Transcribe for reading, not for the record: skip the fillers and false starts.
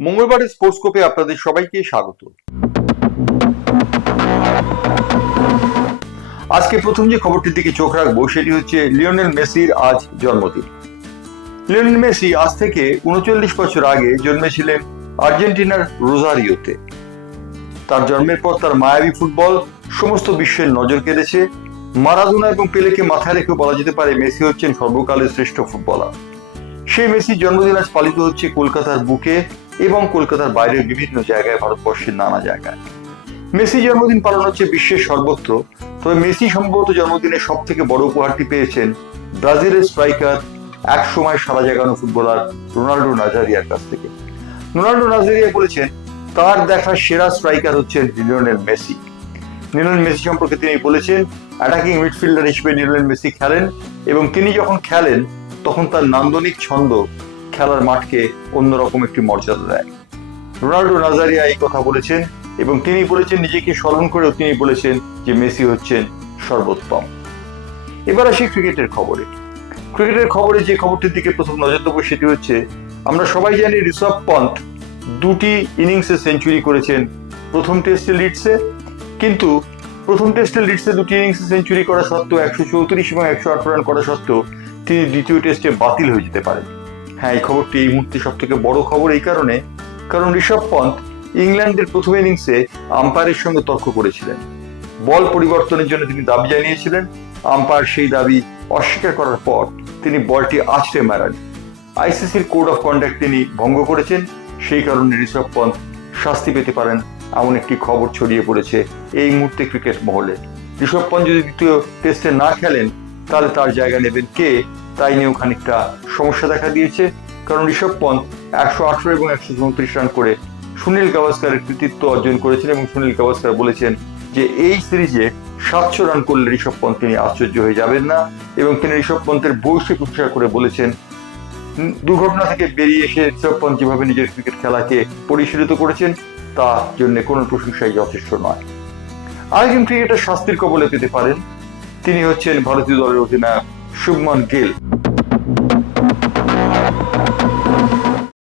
মঙ্গলবারের স্পোর্টস্কোপে আপনাদের সবাইকে স্বাগত। আজকে প্রথম যে খবরটির দিকে চোখ রাখবো সেটি হচ্ছে লিওনেল মেসির আজ জন্মদিন। লিওনেল মেসি আজ থেকে ৩৯ বছর আগে জন্মেছিলেন আর্জেন্টিনার রোজারিওতে। তার জন্মের পর তার মায়াবী ফুটবল সমস্ত বিশ্বের নজর কেড়েছে। মারাদোনা এবং পেলেকে মাথায় রেখে বলা যেতে পারে মেসি হচ্ছেন সর্বকালের শ্রেষ্ঠ ফুটবলার। সেই মেসির জন্মদিন আজ পালিত হচ্ছে কলকাতার বুকে এবং কলকাতার বাইরের বিভিন্ন জায়গায়, ভারতবর্ষের নানা জায়গায়। মেসি জন্মদিন পালন হচ্ছে বিশ্বের সর্বত্র। তবে মেসি সম্ভবত জন্মদিনে সব থেকে বড় উপহারটি পেয়েছেন ব্রাজিলের স্ট্রাইকার, এক সময় সারা জাগানো ফুটবলার রোনাল্ডো নাজারিয়ার কাছ থেকে। রোনাল্ডো নাজারিয়া বলেছেন তার দেখা সেরা স্ট্রাইকার হচ্ছেন লিওনেল মেসি। লিওনেল মেসি সম্পর্কে তিনি বলেছেন অ্যাটাকিং মিডফিল্ডার হিসেবে লিওনেল মেসি খেলেন এবং তিনি যখন খেলেন তখন তার নান্দনিক ছন্দ খেলার মাঠকে অন্যরকম একটি মর্যাদা দেয়। রোনাল্ডো নাজারিয়া এই কথা বলেছেন এবং তিনি বলেছেন, নিজেকে স্মরণ করেও তিনি বলেছেন যে মেসি হচ্ছেন সর্বোত্তম। এবার আসি ক্রিকেটের খবরে যে খবরটির দিকে প্রথম নজর দেবো সেটি হচ্ছে, আমরা সবাই জানি ঋষভ পন্থ দুটি ইনিংসে সেঞ্চুরি করেছেন প্রথম টেস্টে লিডসে, কিন্তু প্রথম টেস্টে লিডসে দুটি ইনিংসে সেঞ্চুরি করা সত্ত্বেও ১৩৪ এবং ১০৮ রান করা সত্ত্বেও তিনি দ্বিতীয় টেস্টে বাতিল হয়ে যেতে পারেন। হ্যাঁ, এই খবরটি এই মুহূর্তে সব থেকে বড় খবর এই কারণে, কারণ ঋষভ পন্থ ইংল্যান্ডের প্রথম ইনিংসে আম্পায়ারের সঙ্গে তর্ক করেছিলেন। বল পরিবর্তনের জন্য তিনি দাবি জানিয়েছিলেন। আম্পায়ার সেই দাবি অস্বীকার করার পর তিনি বলটি আছড়ে মারেন। আইসিসির কোড অফ কন্ডাক্ট তিনি ভঙ্গ করেছেন। সেই কারণে ঋষভ পন্থ শাস্তি পেতে পারেন, এমন একটি খবর ছড়িয়ে পড়েছে এই মুহূর্তে ক্রিকেট মহলে। ঋষভ পন্থ যদি দ্বিতীয় টেস্টে না খেলেন তাহলে তার জায়গা নেবেন কে, তাই নিয়েও খানিকটা সমস্যা দেখা দিয়েছে। কারণ ঋষভ পন্থ ১১৮ এবং ১৩৪ রান করে সুনীল গাভাস্কারের কৃতিত্ব অর্জন করেছেন এবং সুনীল গাভাস্কার বলেছেন যে এই সিরিজে ৭০০ রান করলে ঋষভ পন্থ তিনি আশ্চর্য হয়ে যাবেন না, এবং তিনি ঋষভ পন্থের ভূয়সী প্রশংসা করে বলেছেন দুর্ঘটনা থেকে বেরিয়ে এসে ঋষভ পন্থ যেভাবে নিজের ক্রিকেট খেলাকে পরিশীলিত করেছেন তার জন্য কোনো প্রশংসাই যথেষ্ট নয়। আরেকজন ক্রিকেটার শাস্তির কবলে পেতে পারেন, তিনি হচ্ছেন ভারতীয় দলের অধিনায়ক শুভমান গিল।